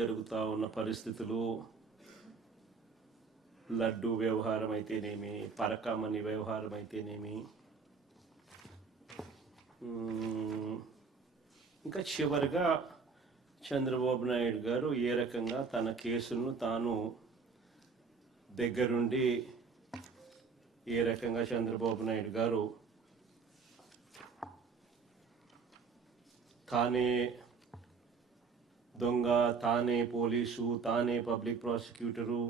జరుగుతూ ఉన్న పరిస్థితులు లడ్డు వ్యవహారం అయితేనేమి పరకామణి వ్యవహారం అయితేనేమి ఇంకా చివరిగా చంద్రబాబు నాయుడు గారు ఏ రకంగా తన కేసులను తాను దగ్గరుండి ఏ రకంగా చంద్రబాబు నాయుడు గారు తానే దొంగ తానే పోలీసు తానే పబ్లిక్ ప్రాసిక్యూటరు.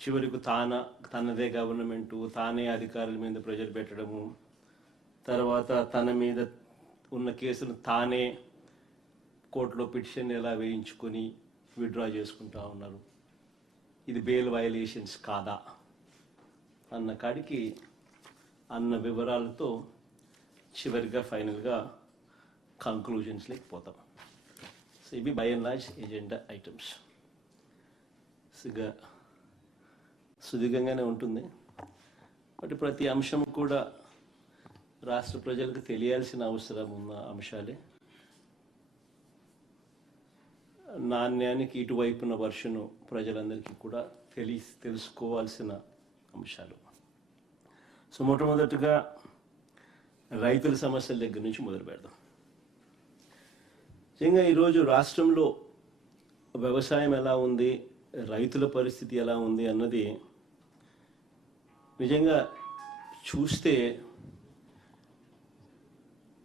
చివరికి తాన తనదే గవర్నమెంటు తానే అధికారుల మీద ప్రెజర్ పెట్టడము. తర్వాత తన మీద ఉన్న కేసును తానే కోర్టులో పిటిషన్ ఎలా వేయించుకొని విత్డ్రా చేసుకుంటా ఉన్నారు. ఇది బెయిల్ వయలేషన్స్ కాదా? అన్న కాడికి అన్న వివరాలతో చివరిగా ఫైనల్గా కంక్లూజన్స్లోకి పోతాం. సో ఇవి by and large agenda items సిగా సుదీర్ఘంగానే ఉంటుంది. బట్ ప్రతి అంశం కూడా రాష్ట్ర ప్రజలకు తెలియాల్సిన అవసరం ఉన్న అంశాలే. నాణ్యానికి ఇటువైపున వర్షను ప్రజలందరికీ కూడా తెలి తెలుసుకోవాల్సిన అంశాలు. సో మొట్టమొదటిగా రైతుల సమస్యల దగ్గర నుంచి మొదలు పెడదాం. నిజంగా ఈరోజు రాష్ట్రంలో వ్యవసాయం ఎలా ఉంది రైతుల పరిస్థితి ఎలా ఉంది అన్నది నిజంగా చూస్తే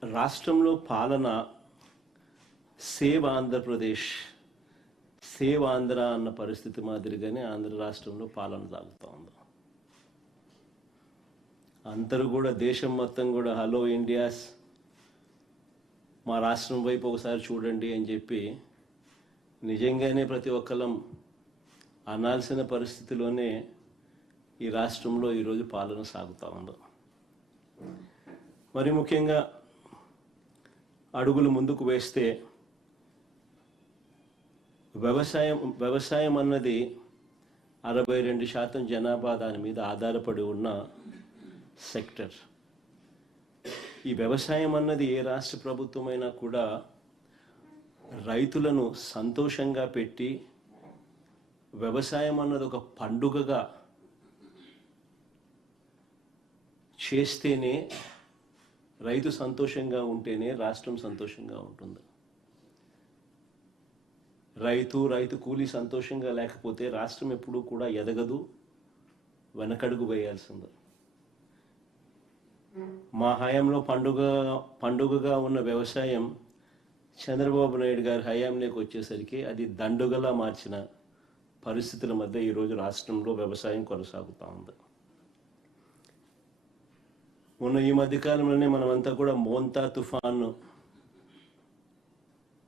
రాష్ట్రంలో పాలన సేవ్ ఆంధ్రప్రదేశ్ సేవ్ ఆంధ్ర అన్న పరిస్థితి మాదిరిగానే ఆంధ్ర రాష్ట్రంలో పాలన సాగుతూ ఉంది. అందరూ కూడా దేశం మొత్తం కూడా హలో ఇండియాస్ మా రాష్ట్రం వైపు ఒకసారి చూడండి అని చెప్పి నిజంగానే ప్రతి ఒక్కరం అనాల్సిన పరిస్థితిలోనే ఈ రాష్ట్రంలో ఈరోజు పాలన సాగుతూ ఉంది. మరి ముఖ్యంగా అడుగులు ముందుకు వేస్తే వ్యవసాయం వ్యవసాయం అన్నది అరవై రెండు శాతం జనాభా దాని మీద ఆధారపడి ఉన్న సెక్టర్. ఈ వ్యవసాయం అన్నది ఏ రాష్ట్ర ప్రభుత్వమైనా కూడా రైతులను సంతోషంగా పెట్టి వ్యవసాయం అన్నది ఒక పండుగగా చేస్తేనే రైతు సంతోషంగా ఉంటేనే రాష్ట్రం సంతోషంగా ఉంటుంది. రైతు రైతు కూలీ సంతోషంగా లేకపోతే రాష్ట్రం ఎప్పుడూ కూడా ఎదగదు వెనకడుగు వేయాల్సింది. మా హయాంలో పండుగ పండుగగా ఉన్న వ్యవసాయం చంద్రబాబు నాయుడు గారి హయాంలోకి వచ్చేసరికి అది దండుగలా మార్చిన పరిస్థితుల మధ్య ఈరోజు రాష్ట్రంలో వ్యవసాయం కొనసాగుతూ ఉంది. మొన్న ఈ మధ్యకాలంలోనే మనమంతా కూడా మోంతా తుఫాను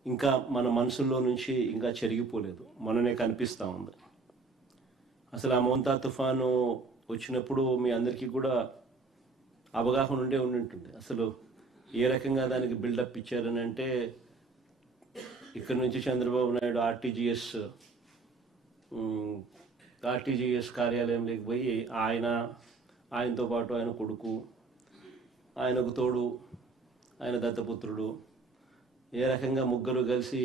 ఇంకా మన మనసుల్లో నుంచి ఇంకా చెరిగిపోలేదు. మననే కనిపిస్తూ ఉంది. అసలు ఆ మోంతా తుఫాను వచ్చినప్పుడు మీ అందరికీ కూడా అవగాహన ఉండే ఉండి ఉంటుంది అసలు ఏ రకంగా దానికి బిల్డప్ ఇచ్చారని అంటే ఇక్కడ నుంచి చంద్రబాబు నాయుడు ఆర్టీజీఎస్ ఆర్టీజీఎస్ కార్యాలయంలోకి పోయి ఆయన ఆయనతో పాటు ఆయన కొడుకు ఆయనకు తోడు ఆయన దత్తపుత్రుడు ఏ రకంగా ముగ్గురు కలిసి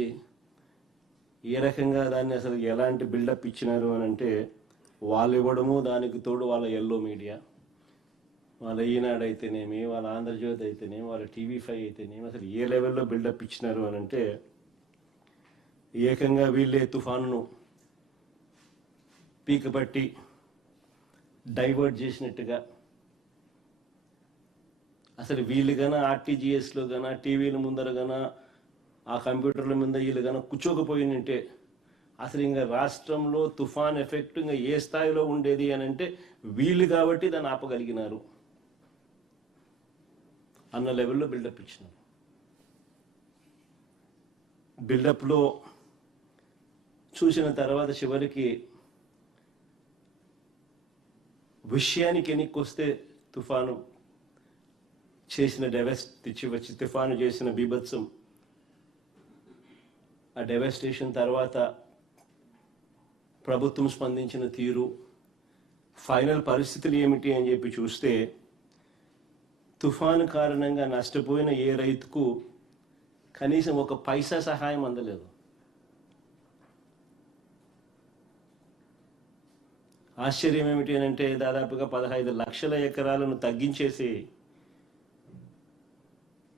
ఏ రకంగా దాన్ని అసలు ఎలాంటి బిల్డప్ ఇచ్చినారు అని అంటే వాళ్ళు ఇవ్వడము దానికి తోడు వాళ్ళ ఎల్లో మీడియా. వాళ్ళ ఈనాడు అయితేనేమి వాళ్ళ ఆంధ్రజ్యోతి అయితేనేమి వాళ్ళ టీవీ ఫైవ్ అయితేనేమి అసలు ఏ లెవెల్లో బిల్డప్ ఇచ్చినారు అని అంటే ఏకంగా వీళ్ళే తుఫానును పీకబట్టి డైవర్ట్ చేసినట్టుగా. అసలు వీళ్ళు కన్నా ఆర్టీజీఎస్లో కన్నా టీవీల ముందర కన్నా ఆ కంప్యూటర్ల మీద వీళ్ళు కన్నా కూర్చోకపోయినంటే అసలు ఇంకా రాష్ట్రంలో తుఫాన్ ఎఫెక్ట్ ఇంకా ఏ స్థాయిలో ఉండేది అని అంటే వీళ్ళు కాబట్టి దాన్ని ఆపగలిగినారు. అన్న లెవెల్లో బిల్డప్ ఇచ్చిన. బిల్డప్లో చూసిన తర్వాత చివరికి విషయానికి ఎన్నికొస్తే తుఫాను చేసిన డెవెస్ట్ తెచ్చి వచ్చి తుఫాను చేసిన బీభత్సం. ఆ డెవెస్టేషన్ తర్వాత ప్రభుత్వం స్పందించిన తీరు ఫైనల్ పరిస్థితులు ఏమిటి అని చెప్పి చూస్తే తుఫాను కారణంగా నష్టపోయిన ఏ రైతుకు కనీసం ఒక పైసా సహాయం అందలేదు. ఆశ్చర్యం ఏమిటి అని అంటే దాదాపుగా పదహైదు లక్షల ఎకరాలను తగ్గించేసి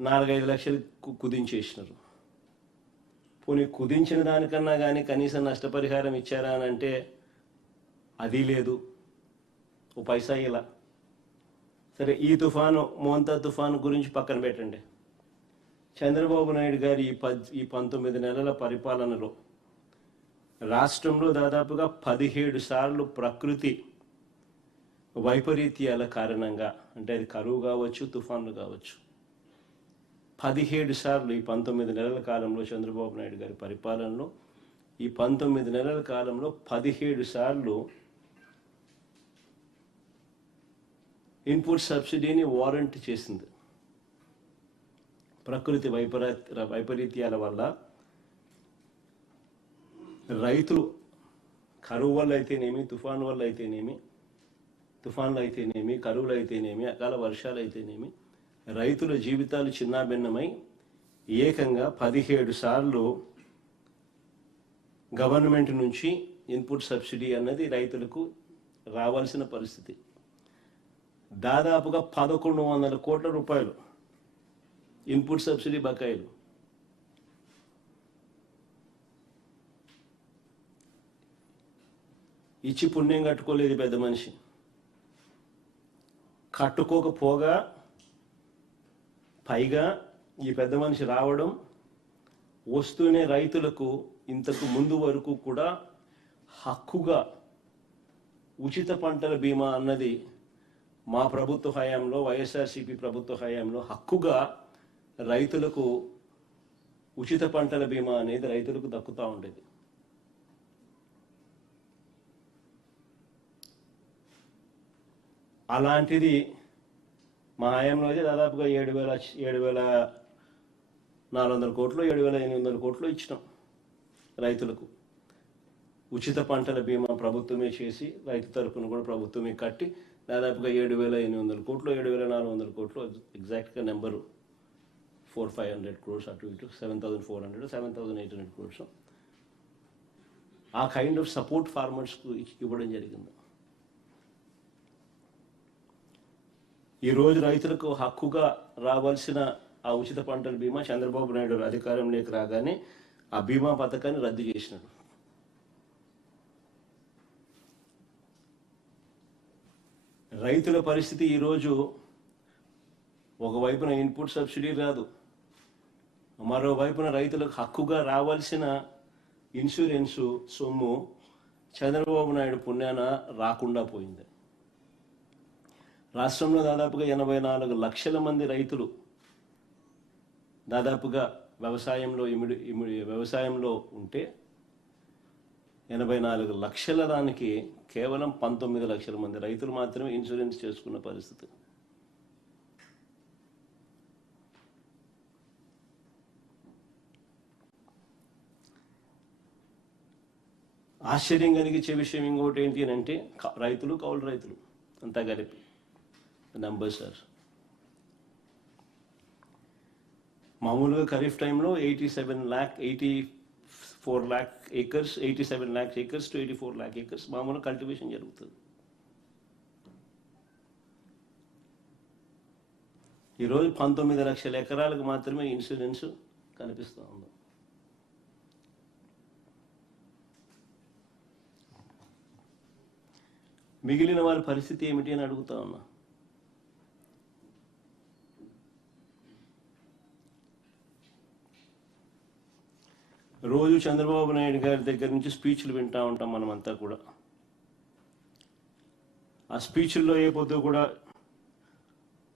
నాలుగైదు లక్షలు కు- కుదించేసినారు. పోనీ కుదించిన దానికన్నా కానీ కనీసం నష్టపరిహారం ఇచ్చారా అని అంటే అది లేదు. ఓ పైసా ఇలా. సరే ఈ తుఫాను మోంతా తుఫాను గురించి పక్కన పెట్టండి. చంద్రబాబు నాయుడు గారి ఈ పద్ ఈ పంతొమ్మిది నెలల పరిపాలనలో రాష్ట్రంలో దాదాపుగా పదిహేడు సార్లు ప్రకృతి వైపరీత్యాల కారణంగా అంటే అది కరువు కావచ్చు తుఫాన్లు కావచ్చు పదిహేడు సార్లు ఈ పంతొమ్మిది నెలల కాలంలో చంద్రబాబు నాయుడు గారి పరిపాలనలో ఈ పంతొమ్మిది నెలల కాలంలో పదిహేడు సార్లు ఇన్పుట్ సబ్సిడీని వారంట్ చేసింది. ప్రకృతి వైపరీ వైపరీత్యాల వల్ల రైతులు కరువు వల్ల అయితేనేమి తుఫాన్ వల్ల అయితేనేమి తుఫాన్లు అయితేనేమి కరువులు అయితేనేమి అకాల వర్షాలు అయితేనేమి రైతుల జీవితాలు చిన్నాభిన్నమై ఏకంగా పదిహేడు సార్లు గవర్నమెంట్ నుంచి ఇన్పుట్ సబ్సిడీ అన్నది రైతులకు రావాల్సిన పరిస్థితి. దాదాపుగా పదకొండు వందల కోట్ల రూపాయలు ఇన్పుట్ సబ్సిడీ బకాయిలు. ఇచ్చి పుణ్యం కట్టుకోలేదు పెద్ద మనిషి. కట్టుకోకపోగా పైగా ఈ పెద్ద మనిషి రావడం వస్తూనే రైతులకు ఇంతకు ముందు వరకు కూడా హక్కుగా ఉచిత పంటల బీమా అన్నది మా ప్రభుత్వ హయాంలో వైఎస్ఆర్సీపీ ప్రభుత్వ హయాంలో హక్కుగా రైతులకు ఉచిత పంటల బీమా అనేది రైతులకు దక్కుతూ ఉండేది. అలాంటిది మా హయాంలో అయితే దాదాపుగా ఏడు వేల ఏడు వేల నాలుగు వందల కోట్లు ఏడు వేల ఎనిమిది వందల కోట్లు ఇచ్చినాం రైతులకు. ఉచిత పంటల బీమా ప్రభుత్వమే చేసి రైతు తరపున కూడా ప్రభుత్వమే కట్టి దాదాపుగా ఏడు వేల ఎనిమిది వందల కోట్లు ఏడు వేల నాలుగు వందల కోట్లు ఎగ్జాక్ట్గా number four five hundred crores అటు ఇటు seven thousand four hundred seven thousand eight hundred crores a kind of support ఫార్మర్స్కు ఇవ్వడం జరిగింది. ఈరోజు రైతులకు హక్కుగా రావాల్సిన ఆ ఉచిత పంటల బీమా చంద్రబాబు నాయుడు అధికారంలోకి రాగానే ఆ బీమా పథకాన్ని రద్దు చేసినాడు రైతుల పరిస్థితి ఈరోజు ఒకవైపున ఇన్పుట్ సబ్సిడీ రాదు. మరోవైపున రైతులకు హక్కుగా రావాల్సిన ఇన్సూరెన్సు సొమ్ము చంద్రబాబు నాయుడు పుణ్యాన రాకుండా పోయింది. రాష్ట్రంలో దాదాపుగా ఎనభై నాలుగు లక్షల మంది రైతులు దాదాపుగా వ్యవసాయంలో ఇమిడి ఇమిడి వ్యవసాయంలో ఉంటే ఎనభై నాలుగు లక్షల దానికి కేవలం పంతొమ్మిది లక్షల మంది రైతులు మాత్రమే ఇన్సూరెన్స్ చేసుకున్న పరిస్థితి. ఆశ్చర్యం కలిగించే విషయం ఇంకోటి ఏంటి అని అంటే రైతులు కౌలు రైతులు అంతా కలిపి. నంబర్ సార్ మామూలుగా ఖరీఫ్ టైంలో eighty seven lakh eighty four lakh acres eighty seven lakhs acres to eighty four lakh acres మామూలు కల్టివేషన్ జరుగుతుంది. ఈరోజు పంతొమ్మిది లక్షల ఎకరాలకు మాత్రమే ఇన్సూరెన్స్ కనిపిస్తూ ఉంది. మిగిలిన వారి పరిస్థితి ఏమిటి అని అడుగుతా ఉన్నా. రోజు చంద్రబాబు నాయుడు గారి దగ్గర నుంచి స్పీచ్లు వింటా ఉంటాం మనమంతా కూడా. ఆ స్పీచ్ల్లో ఏ పొద్దు కూడా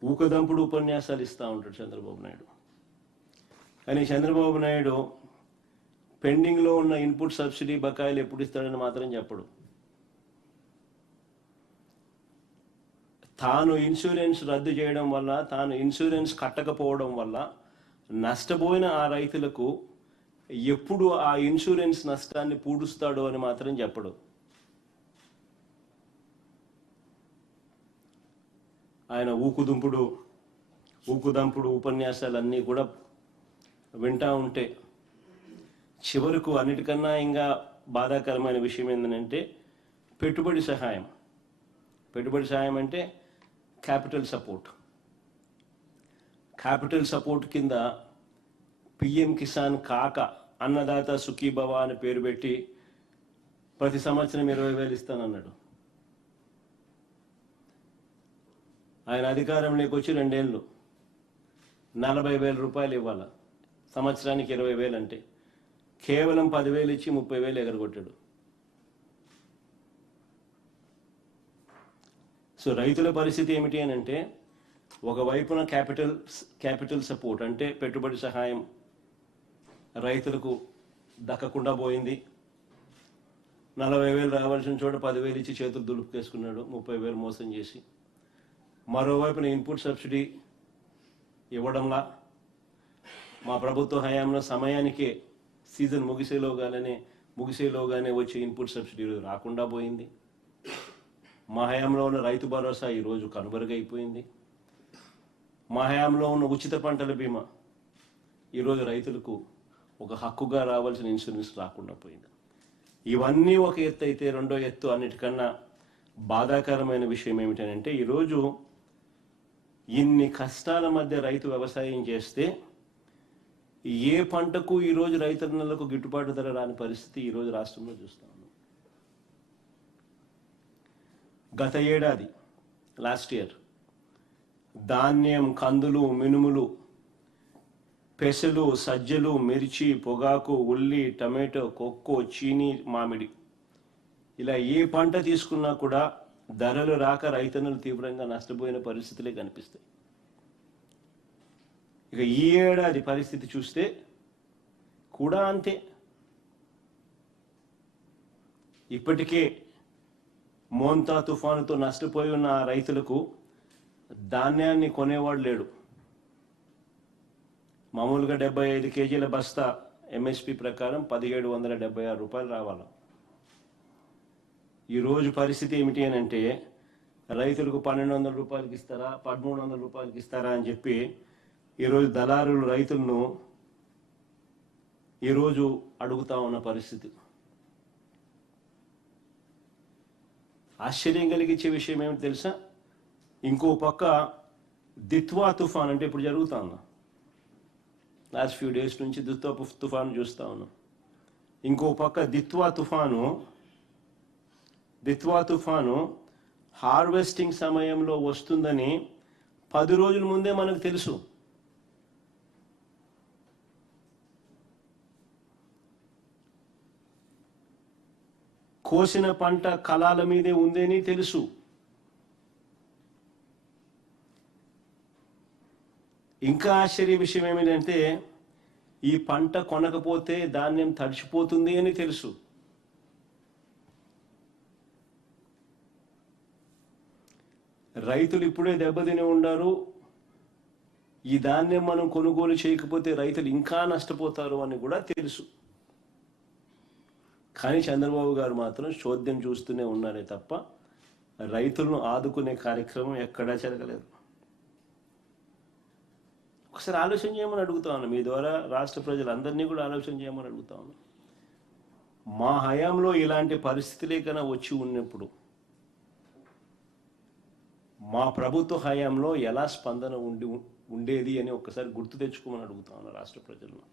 ఊకదంపుడు ఉపన్యాసాలు ఇస్తూ ఉంటాడు చంద్రబాబు నాయుడు. కానీ చంద్రబాబు నాయుడు పెండింగ్లో ఉన్న ఇన్పుట్ సబ్సిడీ బకాయిలు ఎప్పుడు ఇస్తాడని మాత్రం చెప్పడు. తాను ఇన్సూరెన్స్ రద్దు చేయడం వల్ల తాను ఇన్సూరెన్స్ కట్టకపోవడం వల్ల నష్టపోయిన ఆ రైతులకు ఎప్పుడు ఆ ఇన్సూరెన్స్ నష్టాన్ని పూడుస్తాడు అని మాత్రం చెప్పడు. ఆయన ఊకుదుంపుడు ఊకుదంపుడు ఉపన్యాసాలు అన్నీ కూడా వింటా ఉంటే చివరకు అన్నిటికన్నా ఇంకా బాధాకరమైన విషయం ఏంటంటే పెట్టుబడి సహాయం. పెట్టుబడి సహాయం అంటే క్యాపిటల్ సపోర్ట్. క్యాపిటల్ సపోర్ట్ కింద పిఎం కిసాన్ కాక అన్నదాత సుఖీభవ అని పేరు పెట్టి ప్రతి సంవత్సరం ఇరవై వేలు ఇస్తానన్నాడు. ఆయన అధికారంలోకి వచ్చి రెండేళ్ళు. నలభై వేల రూపాయలు ఇవ్వాలి. సంవత్సరానికి ఇరవై వేలు అంటే. కేవలం పదివేలు ఇచ్చి ముప్పై వేలు ఎగరగొట్టాడు. సో రైతుల పరిస్థితి ఏమిటి అని అంటే ఒకవైపున క్యాపిటల్ క్యాపిటల్ సపోర్ట్ అంటే పెట్టుబడి సహాయం రైతులకు దక్కకుండా పోయింది. నలభై వేలు రావాల్సిన చోట పదివేలు ఇచ్చి చేతులు దులుపుకేసుకున్నాడు. ముప్పై వేలు మోసం చేసి. మరోవైపున ఇన్పుట్ సబ్సిడీ ఇవ్వడంలా మా ప్రభుత్వ హయాంలో సమయానికే సీజన్ ముగిసేలోగానే ముగిసేలోగానే వచ్చే ఇన్పుట్ సబ్సిడీ రాకుండా పోయింది. మా హయాంలో ఉన్న రైతు భరోసా ఈరోజు కనుమరుగైపోయింది మా హయాంలో ఉన్న ఉచిత పంటల బీమా ఈరోజు రైతులకు ఒక హక్కుగా రావాల్సిన ఇన్సూరెన్స్ రాకుండా పోయింది. ఇవన్నీ ఒక ఎత్తు అయితే రెండో ఎత్తు అన్నిటికన్నా బాధాకరమైన విషయం ఏమిటంటే ఈరోజు ఇన్ని కష్టాల మధ్య రైతు వ్యవసాయం చేస్తే ఏ పంటకు ఈరోజు రైతన్నలకు గిట్టుబాటు ధర రాని పరిస్థితి ఈరోజు రాష్ట్రంలో చూస్తాము గత ఏడాది లాస్ట్ ఇయర్ ధాన్యం కందులు మినుములు పెసలు సజ్జలు మిర్చి పొగాకు ఉల్లి టమాటో కొక్కో చీని మామిడి. ఇలా ఏ పంట తీసుకున్నా కూడా ధరలు రాక రైతన్నులు తీవ్రంగా నష్టపోయిన పరిస్థితులే కనిపిస్తాయి. ఇక ఈ ఏడాది పరిస్థితి చూస్తే కూడా అంతే. ఇప్పటికే మోంతా తుఫానుతో నష్టపోయి ఉన్న ఆ రైతులకు ధాన్యాన్ని కొనేవాడు లేడు. మామూలుగా డెబ్బై ఐదు కేజీల బస్తా ఎంఎస్పి ప్రకారం పదిహేడు వందల డెబ్బై ఆరు రూపాయలు రావాలి. ఈరోజు పరిస్థితి ఏమిటి అని అంటే రైతులకు పన్నెండు వందల రూపాయలకి ఇస్తారా పదమూడు వందల రూపాయలకి ఇస్తారా అని చెప్పి ఈరోజు దళారులు రైతులను ఈరోజు అడుగుతా ఉన్న పరిస్థితి. ఆశ్చర్యం కలిగించే విషయం ఏమిటి తెలుసా? ఇంకో పక్క దిత్వా తుఫాన్ అంటే ఇప్పుడు జరుగుతా ఉన్నా లాస్ట్ ఫ్యూ డేస్ నుంచి దిత్వా తుఫాను చూస్తా ఉన్నాం. ఇంకో పక్క దిత్వా తుఫాను దిత్వా తుఫాను హార్వెస్టింగ్ సమయంలో వస్తుందని పది రోజుల ముందే మనకు తెలుసు. కోసిన పంట కళాల మీదే ఉందని తెలుసు. ఇంకా ఆశ్చర్య విషయం ఏమిటంటే ఈ పంట కొనకపోతే ధాన్యం తడిచిపోతుంది అని తెలుసు. రైతులు ఇప్పుడే దెబ్బతిని ఉన్నారు. ఈ ధాన్యం మనం కొనుగోలు చేయకపోతే రైతులు ఇంకా నష్టపోతారు అని కూడా తెలుసు. కానీ చంద్రబాబు గారు మాత్రం చోద్యం చూస్తూనే ఉన్నారే తప్ప రైతులను ఆదుకునే కార్యక్రమం ఎక్కడా జరగలేదు. ఒకసారి ఆలోచన చేయమని అడుగుతా ఉన్నా. మీ ద్వారా రాష్ట్ర ప్రజలందరినీ కూడా ఆలోచన చేయమని అడుగుతా ఉన్నా. మా హయాంలో ఇలాంటి పరిస్థితులే కన్నా వచ్చి ఉన్నప్పుడు మా ప్రభుత్వ హయాంలో ఎలా స్పందన ఉండి ఉండేది అని ఒక్కసారి గుర్తు తెచ్చుకోమని అడుగుతా ఉన్నా రాష్ట్ర ప్రజలను.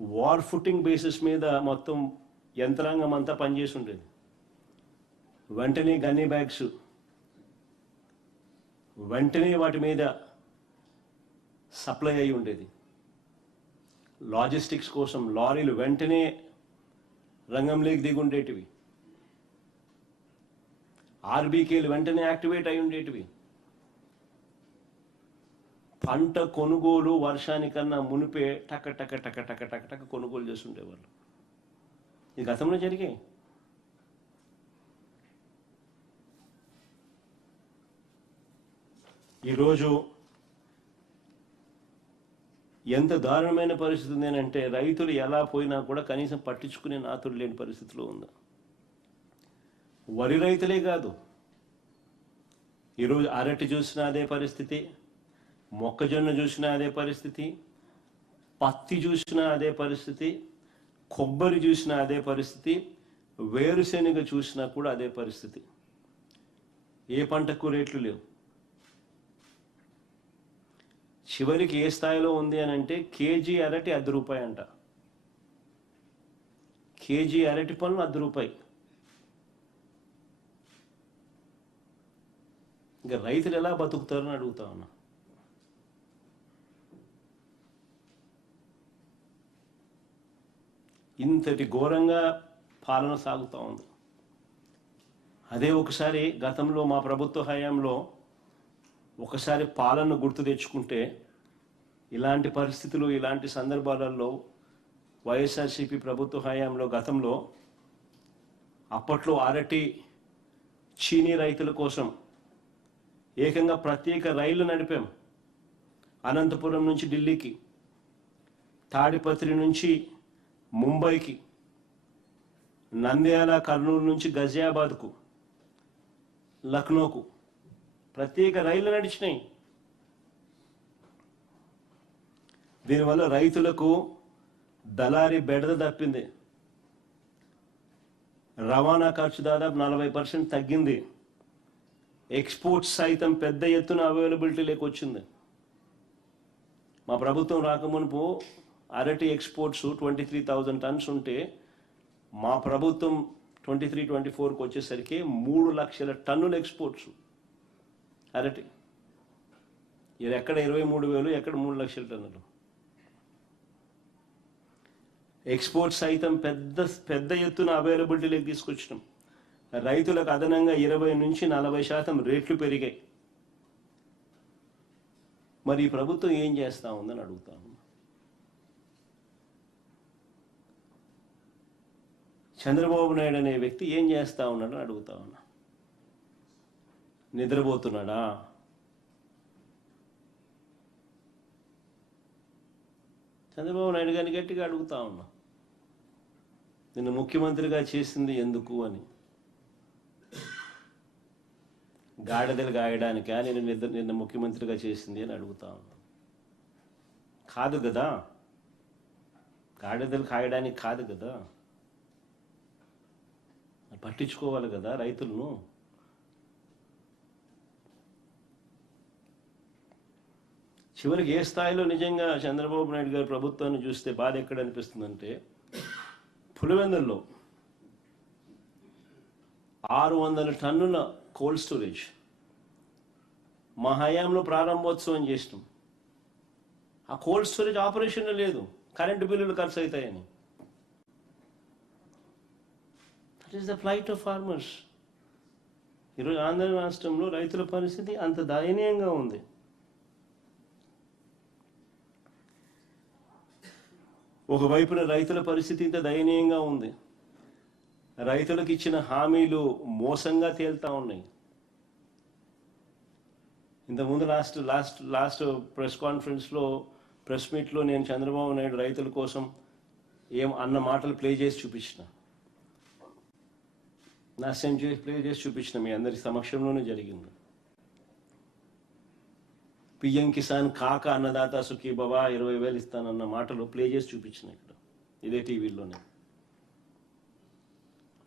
వార్ ఫుటింగ్ బేసిస్ మీద మొత్తం యంత్రాంగం అంతా పనిచేసి ఉండేది. వెంటనే గన్నీ బ్యాగ్స్ వెంటనే వాటి మీద సప్లై అయి ఉండేది. లాజిస్టిక్స్ కోసం లారీలు వెంటనే రంగంలోకి దిగి ఉండేటివి. ఆర్బీకేలు వెంటనే యాక్టివేట్ అయి ఉండేటివి. పంట కొనుగోలు వర్షానికన్నా మునిపే టక టక టక టక టక టక కొనుగోలు చేస్తుండేవాళ్ళు. ఇది గతంలో జరిగాయి. ఈరోజు ఎంత దారుణమైన పరిస్థితి ఉంది అంటే రైతులు ఎలా పోయినా కూడా కనీసం పట్టించుకునే నాతుడు లేని పరిస్థితిలో ఉంది. వరి రైతులే కాదు. ఈరోజు అరటి చూసినా అదే పరిస్థితి మొక్కజొన్న చూసినా అదే పరిస్థితి పత్తి చూసినా అదే పరిస్థితి కొబ్బరి చూసినా అదే పరిస్థితి వేరుశెనగ చూసినా కూడా అదే పరిస్థితి. ఏ పంటకు రేట్లు లేవు. చివరికి ఏ స్థాయిలో ఉంది అని అంటే కేజీ అరటి అర్ధ రూపాయి అంట. కేజీ అరటి పనులు అర్ధ రూపాయి. ఇంకా రైతులు ఎలా బతుకుతారని అడుగుతా ఉన్నా. ఇంతటి ఘోరంగా పాలన సాగుతూ ఉంది. అదే ఒకసారి గతంలో మా ప్రభుత్వ హయాంలో ఒకసారి పాలన గుర్తు తెచ్చుకుంటే ఇలాంటి పరిస్థితులు ఇలాంటి సందర్భాలలో వైఎస్ఆర్సీపీ ప్రభుత్వ హయాంలో గతంలో అప్పట్లో అరటి చీనీ రైతుల కోసం ఏకంగా ప్రత్యేక రైళ్ళు నడిపాం. అనంతపురం నుంచి ఢిల్లీకి తాడిపత్రి నుంచి ముంబైకి నంద్యాల కర్నూలు నుంచి గజియాబాద్కు లక్నోకు ప్రత్యేక రైళ్ళు నడిచినాయి. దీనివల్ల రైతులకు దళారి బెడద తప్పింది. రవాణా ఖర్చు దాదాపు నలభై పర్సెంట్ తగ్గింది. ఎక్స్పోర్ట్స్ సైతం పెద్ద ఎత్తున అవైలబిలిటీ లేకొచ్చింది. మా ప్రభుత్వం రాకమునుపు అరటి exports twenty three thousand tons ఉంటే మా ప్రభుత్వం ట్వంటీ త్రీ ట్వంటీ ఫోర్కి వచ్చేసరికి మూడు లక్షల టన్నుల ఎక్స్పోర్ట్స్. అరటి. ఇది ఎక్కడ ఇరవై మూడు వేలు ఎక్కడ మూడు లక్షల టన్నులు? ఎక్స్పోర్ట్ సైతం పెద్ద పెద్ద ఎత్తున అవైలబిలిటీలోకి తీసుకొచ్చినాం. రైతులకు అదనంగా ఇరవై నుంచి నలభై శాతం రేట్లు పెరిగాయి. మరి ఈ ప్రభుత్వం ఏం చేస్తా ఉందని అడుగుతాను చంద్రబాబు నాయుడు అనే వ్యక్తి ఏం చేస్తా ఉన్నాడని అడుగుతా ఉన్నా. నిద్రపోతున్నాడా? చంద్రబాబు నాయుడు గారిని గట్టిగా అడుగుతా ఉన్నా. నిన్ను ముఖ్యమంత్రిగా చేసింది ఎందుకు అని. గాడిదలు గాయడానికా? నేను నిద్ర నిన్న ముఖ్యమంత్రిగా చేసింది అని అడుగుతా ఉన్నా. కాదు కదా. గాడిదలు కాయడానికి కాదు కదా. పట్టించుకోవాలి కదా రైతులను. చివరికి ఏ స్థాయిలో నిజంగా చంద్రబాబు నాయుడు గారి ప్రభుత్వాన్ని చూస్తే బాధ ఎక్కడ అనిపిస్తుందంటే పులివెందుల్లో ఆరు వందల టన్నుల కోల్డ్ స్టోరేజ్. మా హయాంలో ప్రారంభోత్సవం చేసినాం. ఆ కోల్డ్ స్టోరేజ్ ఆపరేషన్ లేదు. కరెంటు బిల్లులు ఖర్చు అవుతాయని that is the plight of farmers ఈరోజు ఆంధ్ర రాష్ట్రంలో రైతుల పరిస్థితి అంత దయనీయంగా ఉంది. ఒకవైపున రైతుల పరిస్థితి ఇంత దయనీయంగా ఉంది. రైతులకు ఇచ్చిన హామీలు మోసంగా తేలుతా ఉన్నాయి. ఇంతకుముందు లాస్ట్ లాస్ట్ లాస్ట్ ప్రెస్ కాన్ఫరెన్స్లో ప్రెస్ మీట్లో నేను చంద్రబాబు నాయుడు రైతుల కోసం ఏం అన్న మాటలు ప్లే చేసి చూపించిన. నా చేసి ప్లే చేసి చూపించిన మీ అందరి సమక్షంలోనే జరిగింది. పిఎం కిసాన్ కాక అన్నదాత సుఖీ బాబా ఇరవై వేలు ఇస్తానన్న మాటలు ప్లే చేసి చూపించిన ఇక్కడ. ఇదే టీవీలోనే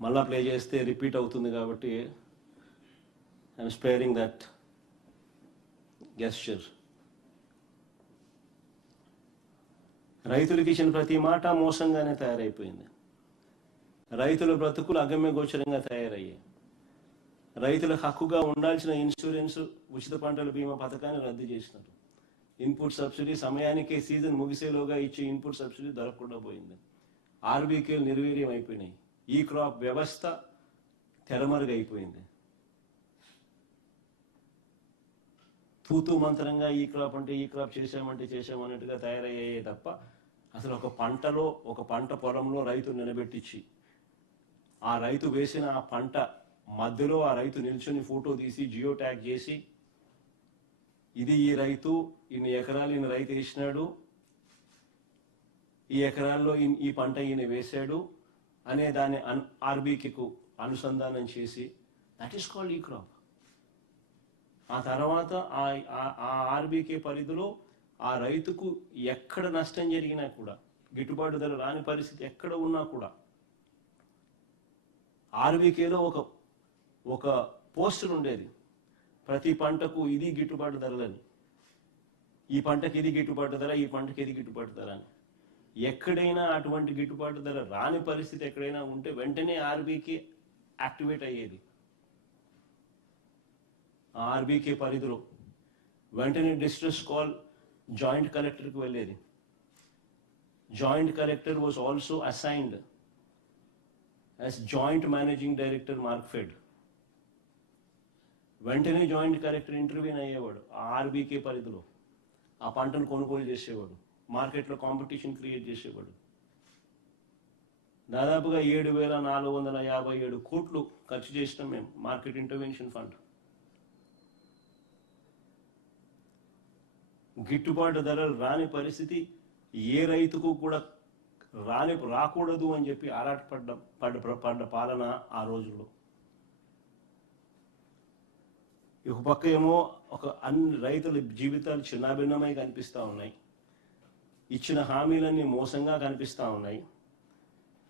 మళ్ళా ప్లే చేస్తే రిపీట్ అవుతుంది కాబట్టి ఐఎమ్ స్పేరింగ్ దట్ గెస్చర్ రైతులకి ఇచ్చిన ప్రతి మాట మోసంగానే తయారైపోయింది. రైతుల బ్రతుకులు అగమ్య గోచరంగా తయారయ్యాయి. రైతులకు హక్కుగా ఉండాల్సిన ఇన్సూరెన్స్ ఉచిత పంటల బీమా పథకాన్ని రద్దు చేసినారు. ఇన్పుట్ సబ్సిడీ సమయానికే సీజన్ ముగిసేలోగా ఇచ్చే ఇన్పుట్ సబ్సిడీ దొరకకుండా పోయింది. ఆర్బీకేలు నిర్వీర్యం అయిపోయినాయి. ఈ క్రాప్ వ్యవస్థ తెరమరుగైపోయింది. తూతూ మంత్రంగా ఈ క్రాప్ అంటే ఈ క్రాప్ చేసామంటే చేసామన్నట్టుగా తయారయ్యాయే తప్ప అసలు ఒక పంటలో ఒక పంట పొలంలో రైతు నిలబెట్టించి ఆ రైతు వేసిన ఆ పంట మధ్యలో ఆ రైతు నిల్చుని ఫోటో తీసి జియో ట్యాగ్ చేసి ఇది ఈ రైతు ఇన్ని ఎకరాలు ఈయన రైతు వేసినాడు ఈ ఎకరాల్లో ఈ పంట ఈయన వేశాడు అనే దాన్ని అన్ ఆర్బీకి అనుసంధానం చేసి that is called e crop ఆ తర్వాత ఆ ఆ- ఆ ఆర్బీకే పరిధిలో ఆ రైతుకు ఎక్కడ నష్టం జరిగినా కూడా గిట్టుబాటు ధర రాని పరిస్థితి ఎక్కడ ఉన్నా కూడా ఆర్బీకేలో ఒక ఒక పోస్టర్ ఉండేది. ప్రతి పంటకు ఇది గిట్టుబాటు ధరలని. ఈ పంటకి ఇది గిట్టుబాటు ధర ఈ పంటకి ఇది గిట్టుబాటు ధర అని. ఎక్కడైనా అటువంటి గిట్టుబాటు ధర రాని పరిస్థితి ఎక్కడైనా ఉంటే వెంటనే ఆర్బీకి యాక్టివేట్ అయ్యేది. ఆర్బీకే పరిధిలో వెంటనే డిస్ట్రెస్ కాల్ జాయింట్ కలెక్టర్కి వెళ్ళేది. Joint collector was also assigned as joint managing director Markfed వెంటనే జాయింట్ కలెక్టర్ ఇంటర్వ్యూన్ అయ్యేవాడు ఆర్బీకే పరిధిలో. ఆ పంటను కొనుగోలు చేసేవాడు మార్కెట్లో కాంపిటీషన్ క్రియేట్ చేసేవాడు. దాదాపుగా ఏడు వేల నాలుగు వందల యాభై ఏడు కోట్లు ఖర్చు చేసినాం మేము మార్కెట్ ఇంటర్వెన్షన్ ఫండ్. గిట్టుబాటు ధరలు రాని పరిస్థితి ఏ రైతుకు కూడా రాని రాకూడదు అని చెప్పి ఆరాటపడ్డ పడ్డ పడ్డ పాలన ఆ రోజుల్లో. ఒక పక్క ఏమో ఒక అన్ని రైతుల జీవితాలు చిన్నాభిన్నమై కనిపిస్తూ ఉన్నాయి. ఇచ్చిన హామీలన్నీ మోసంగా కనిపిస్తూ ఉన్నాయి.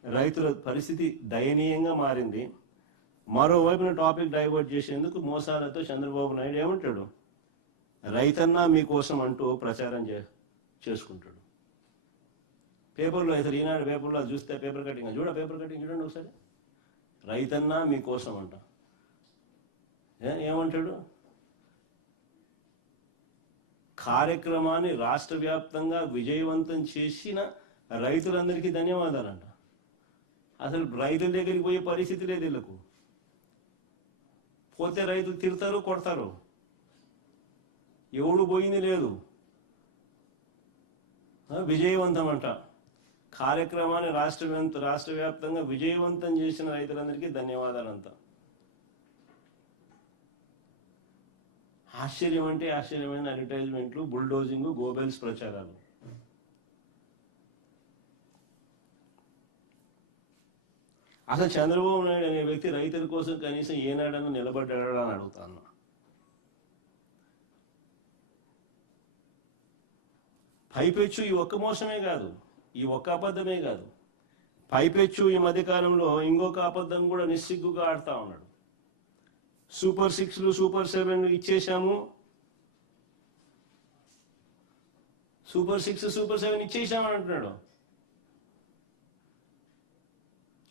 రైతుల పరిస్థితి దయనీయంగా మారింది. మరోవైపున టాపిక్ డైవర్ట్ చేసేందుకు మోసాలతో చంద్రబాబు నాయుడు ఏమంటాడు? రైతన్నా మీకోసం అంటూ ప్రచారం చే చేసుకుంటాడు. పేపర్లో అసలు ఈనాడు పేపర్లో చూస్తే పేపర్ కటింగ్ చూడ పేపర్ కటింగ్ చూడండి ఒకసారి. రైతన్నా మీకోసం అంటాం. ఏమంటాడు? కార్యక్రమాన్ని రాష్ట్ర వ్యాప్తంగా విజయవంతం చేసిన రైతులందరికీ ధన్యవాదాలంట. అసలు రైతుల దగ్గరికి పోయే పరిస్థితి లేదు వీళ్ళకు. పోతే రైతులు తిడతారు కొడతారు. ఎవడు పోయింది లేదు. విజయవంతం అంట కార్యక్రమాన్ని రాష్ట్ర రాష్ట్ర వ్యాప్తంగా విజయవంతం చేసిన రైతులందరికీ ధన్యవాదాలంతా ఆశ్చర్యం అంటే ఆశ్చర్యమైన అడ్వర్టైజ్మెంట్లు బుల్డోజింగ్ గోబెల్స్ ప్రచారాలు. అసలు చంద్రబాబు నాయుడు అనే వ్యక్తి రైతుల కోసం కనీసం ఏనాడన్నా నిలబడ్డాడా అని అడుగుతాను. పైపెచ్చు ఈ ఒక్క మోసమే కాదు ఈ ఒక్క అబద్ధమే కాదు. పైపెచ్చు ఈ మధ్యకాలంలో ఇంకొక అబద్ధం కూడా నిస్సిగ్గుగా ఆడుతా ఉన్నాడు. సూపర్ సిక్స్లు సూపర్ సెవెన్లు ఇచ్చేసాము సూపర్ సిక్స్ సూపర్ సెవెన్ ఇచ్చేసామని అంటున్నాడు.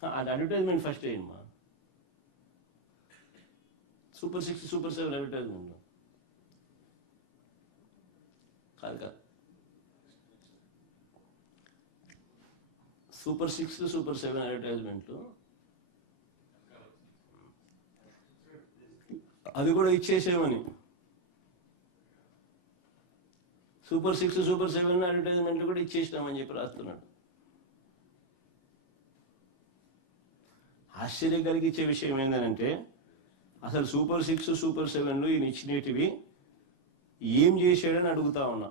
అది advertisement first అయ్యమ్మా super six super seven advertisement కాదు కాదు. సూపర్ సిక్స్ సూపర్ సెవెన్ అడ్వర్టైజ్మెంట్లు అది కూడా ఇచ్చేసేమని. సూపర్ సిక్స్ సూపర్ సెవెన్ అడ్వర్టైజ్మెంట్లు కూడా ఇచ్చేసినామని చెప్పి రాస్తున్నాడు. ఆశ్చర్యం కలిగించే విషయం ఏంటంటే అసలు సూపర్ సిక్స్ సూపర్ సెవెన్లు ఈయన ఇచ్చినటివి ఏం చేశాడని అడుగుతా ఉన్నా.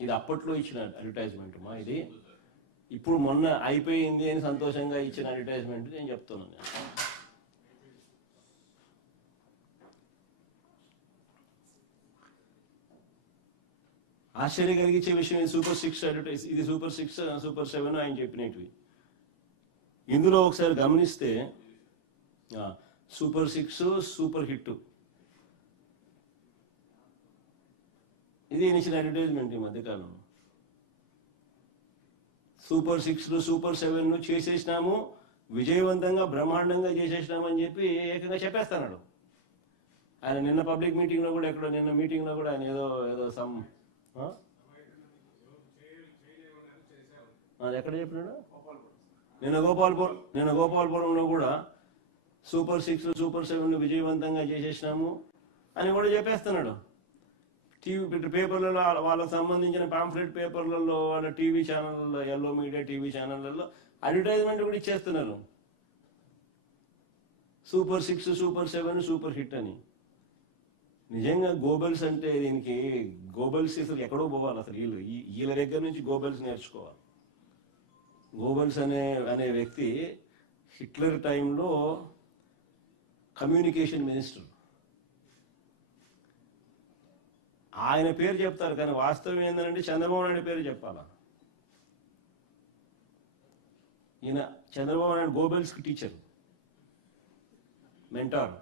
ఇది అప్పట్లో ఇచ్చిన అడ్వర్టైజ్మెంట్ మా ఇది. ఇప్పుడు మొన్న అయిపోయింది అని సంతోషంగా ఇచ్చిన అడ్వర్టైజ్మెంట్ నేను చెప్తున్నాను ఆశ్చర్య కలిగించే విషయం సూపర్ సిక్స్ అడ్వర్టైజ్ ఇది సూపర్ సిక్స్ సూపర్ సెవెన్ ఆయన చెప్పినవి. ఇందులో ఒకసారి గమనిస్తే సూపర్ సిక్స్ సూపర్ హిట్ ఇది ఇచ్చిన అడ్వర్టైజ్మెంట్ ఈ మధ్యకాలంలో. సూపర్ సిక్స్ సూపర్ సెవెన్ చేసేసినాము. విజయవంతంగా బ్రహ్మాండంగా చేసేసినాము అని చెప్పి ఏకంగా చెప్పేస్తున్నాడు ఆయన నిన్న పబ్లిక్ మీటింగ్లో కూడా ఎక్కడో నిన్న మీటింగ్లో కూడా ఆయన ఏదో ఏదో సమ్ అది ఎక్కడ చెప్పినాడు? నిన్న గోపాల్పురం నిన్న గోపాల్పురంలో కూడా సూపర్ సిక్స్ సూపర్ సెవెన్ విజయవంతంగా చేసేసినాము అని కూడా చెప్పేస్తున్నాడు. టీవీ పేపర్లలో వాళ్ళకి సంబంధించిన పాంఫ్లెట్ పేపర్లలో వాళ్ళ టీవీ ఛానళ్ళలో ఎల్లో మీడియా టీవీ ఛానళ్ళలో అడ్వర్టైజ్మెంట్ కూడా ఇచ్చేస్తున్నారు. Super six super seven super hit అని. నిజంగా గోబెల్స్ అంటే దీనికి గోబెల్స్ అసలు ఎక్కడో పోవాలి అసలు. వీళ్ళు వీళ్ళ దగ్గర నుంచి గోబెల్స్ నేర్చుకోవాలి. గోబెల్స్ అనే అనే వ్యక్తి హిట్లర్ టైంలో కమ్యూనికేషన్ మినిస్టర్ ఆయన పేరు చెప్తారు కానీ వాస్తవం ఏంటంటే చంద్రబాబు నాయుడు పేరు చెప్పాలా? ఈయన Chandrababu Naidu గోబెల్స్కి teacher mentor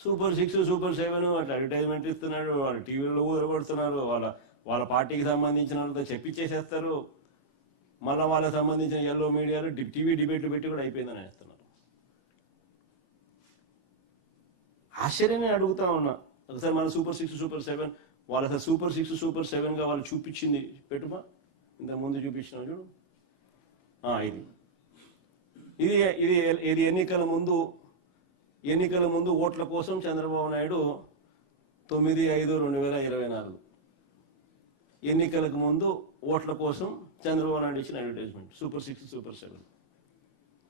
super six super seven అట్లా అడ్వర్టైజ్మెంట్ ఇస్తున్నాడు వాళ్ళ టీవీలో ఊరబడుతున్నారు వాళ్ళ వాళ్ళ పార్టీకి సంబంధించిన వాళ్ళతో చెప్పించేసేస్తారు. మళ్ళీ వాళ్ళకి సంబంధించిన ఎల్లో మీడియాలో టీవీ డిబేట్లు పెట్టి కూడా అయిపోయిందని వేస్తున్నారు ఆశ్చర్యమే అడుగుతా ఉన్నా. ఒకసారి మన సూపర్ సిక్స్ సూపర్ సెవెన్ వాళ్ళ అసలు సూపర్ సిక్స్ సూపర్ సెవెన్గా వాళ్ళు చూపించింది పెట్టుమా? ఇంత ముందు చూపించిన చూడు. ఇది. ఇది ఇది ఇది ఎన్నికల ముందు ఎన్నికల ముందు ఓట్ల కోసం చంద్రబాబు నాయుడు తొమ్మిది ఐదు రెండు వేల ఇరవై నాలుగు. ఎన్నికలకు ముందు ఓట్ల కోసం చంద్రబాబు నాయుడు ఇచ్చిన advertisement super six super seven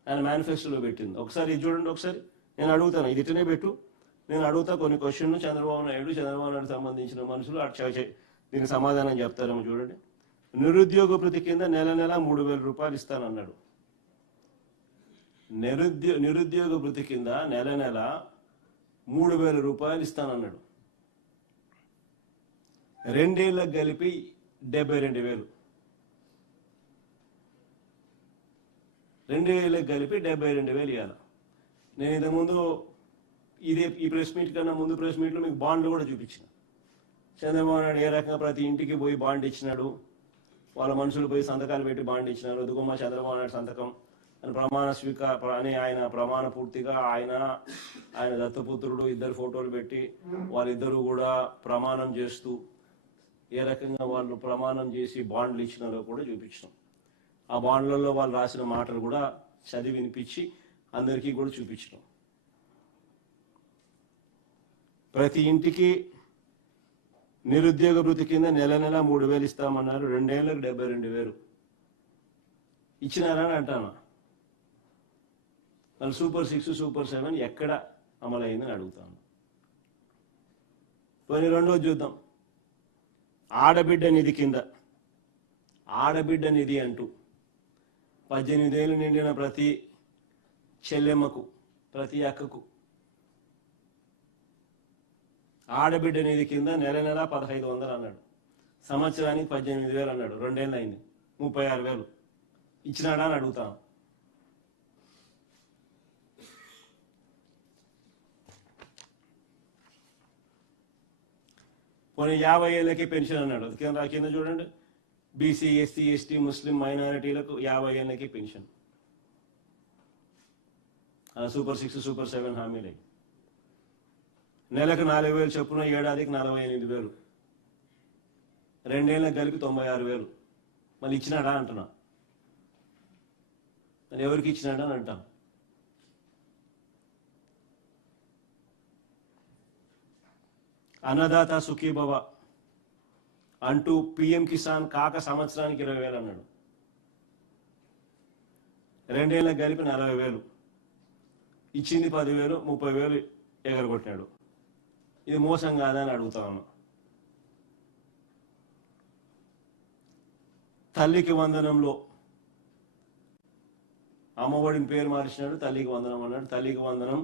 ఆయన మేనిఫెస్టోలో పెట్టింది. ఒకసారి ఇది చూడండి ఒకసారి. నేను అడుగుతాను ఇది ఇటనే పెట్టు. నేను అడుగుతా కొన్ని క్వశ్చన్లు చంద్రబాబు నాయుడు చంద్రబాబు నాయుడు సంబంధించిన మనుషులు అటు దీనికి సమాధానం చెప్తారేమో చూడండి. నిరుద్యోగ ప్రతి కింద నెల నెల మూడు వేల రూపాయలు ఇస్తానన్నాడు. నిరుద్యో నిరుద్యోగ భృతి కింద నెల నెల మూడు వేల రూపాయలు ఇస్తానన్నాడు. రెండేళ్ళకి కలిపి డెబ్బై రెండు వేలు. రెండు వేలకు కలిపి డెబ్బై రెండు వేలు ఇవ్వాలి నేను ఇంతకుముందు ఇదే ఈ ప్రెస్ మీట్ కన్నా ముందు ప్రెస్ మీట్లో మీకు బాండ్లు కూడా చూపించిన. చంద్రబాబు నాయుడు ఏ రకంగా ప్రతి ఇంటికి పోయి బాండ్ ఇచ్చినాడు? వాళ్ళ మనుషులు పోయి సంతకాలు పెట్టి బాండ్ ఇచ్చినారు? ఎదుగుమ్మ చంద్రబాబు నాయుడు సంతకం అని ప్రమాణ స్వీకార అని ఆయన ప్రమాణ పూర్తిగా ఆయన ఆయన దత్తపుత్రుడు ఇద్దరు ఫోటోలు పెట్టి వాళ్ళిద్దరూ కూడా ప్రమాణం చేస్తూ ఏ రకంగా వాళ్ళు ప్రమాణం చేసి బాండ్లు ఇచ్చినారో కూడా చూపించినాం. ఆ బాండ్లలో వాళ్ళు రాసిన మాటలు కూడా చదివి వినిపించి అందరికీ కూడా చూపించినాం. ప్రతి ఇంటికి నిరుద్యోగ వృత్తి కింద నెల నెల మూడు వేలు ఇస్తామన్నారు. రెండేళ్ళకు డెబ్బై రెండు వేలు. ఇచ్చినారని అంటాను. వాళ్ళు సూపర్ సిక్స్ సూపర్ సెవెన్ ఎక్కడ అమలైందని అడుగుతాను. పోనీ రెండోది చూద్దాం. ఆడబిడ్డ నిధి కింద. ఆడబిడ్డ నిధి అంటూ పద్దెనిమిదేళ్ళు నిండిన ప్రతి చెల్లెమ్మకు ప్రతి అక్కకు ఆడబిడ్డ నిధి కింద నెల నెల పదహైదు వందలు అన్నాడు. సంవత్సరానికి పద్దెనిమిది వేలు అన్నాడు. రెండేళ్ళు అయింది. ముప్పై ఆరు వేలు. ఇచ్చినాడా అని అడుగుతాం. పోనీ యాభై ఏళ్ళకి పెన్షన్ అన్నాడు. అది కింద కింద చూడండి. బీసీ ఎస్సీ ఎస్టీ ముస్లిం మైనారిటీలకు యాభై ఏళ్ళకి పెన్షన్. అలా సూపర్ సిక్స్ సూపర్ సెవెన్ హామీలే నెలకు నాలుగు వేలు చొప్పున ఏడాదికి నలభై ఎనిమిది వేలు. రెండేళ్ళకి కలిపి తొంభై ఆరు వేలు. మళ్ళీ ఇచ్చినాడా అంటున్నా. మరి ఎవరికి ఇచ్చినాడా అని అంటాం. అన్నదాత సుఖీభవ అంటూ పిఎం కిసాన్ కాక సంవత్సరానికి ఇరవై వేలు అన్నాడు. రెండేళ్ళకి కలిపి నలభై వేలు. ఇచ్చింది పదివేలు ముప్పై వేలు ఎగరగొట్టినాడు. ఇది మోసం కాదని అని అడుగుతా ఉన్నా. తల్లికి వందనంలో అమ్మఒడిని పేరు మార్చినాడు తల్లికి వందనం అన్నాడు తల్లికి వందనం